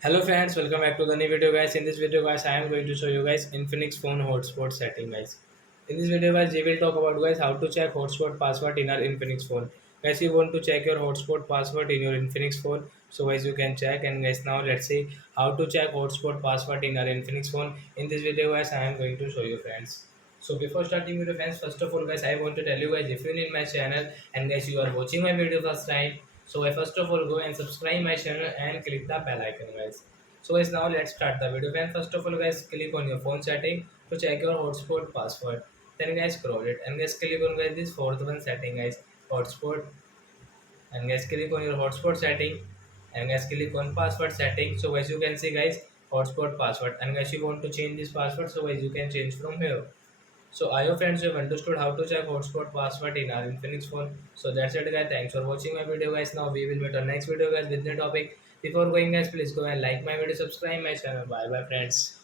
Hello friends, welcome back to the new video guys. In this video guys, I am going to show you guys Infinix phone hotspot setting guys. In this video guys, we will talk about guys how to check hotspot password in our Infinix phone. Guys, you want to check your hotspot password in your Infinix phone. So guys, you can check and guys now let's see how to check hotspot password in our Infinix phone. In this video guys, I am going to show you friends. So before starting video friends, first of all guys, I want to tell you guys if you need my channel and guys you are watching my video first time, so I first of all go and subscribe my channel and click the bell icon guys. So guys now let's start the video. And first of all guys click on your phone setting to check your hotspot password. Then guys scroll it and guys click on guys this fourth one setting guys, hotspot, and guys click on your hotspot setting and guys click on password setting. So guys you can see guys hotspot password, and guys you want to change this password, so guys you can change from here. So I hope friends you have understood how to check hotspot password in our Infinix phone. So that's it guys. Thanks for watching my video guys. Now we will meet on next video guys with new topic. Before going guys, please go and like my video, subscribe my channel. Bye bye friends.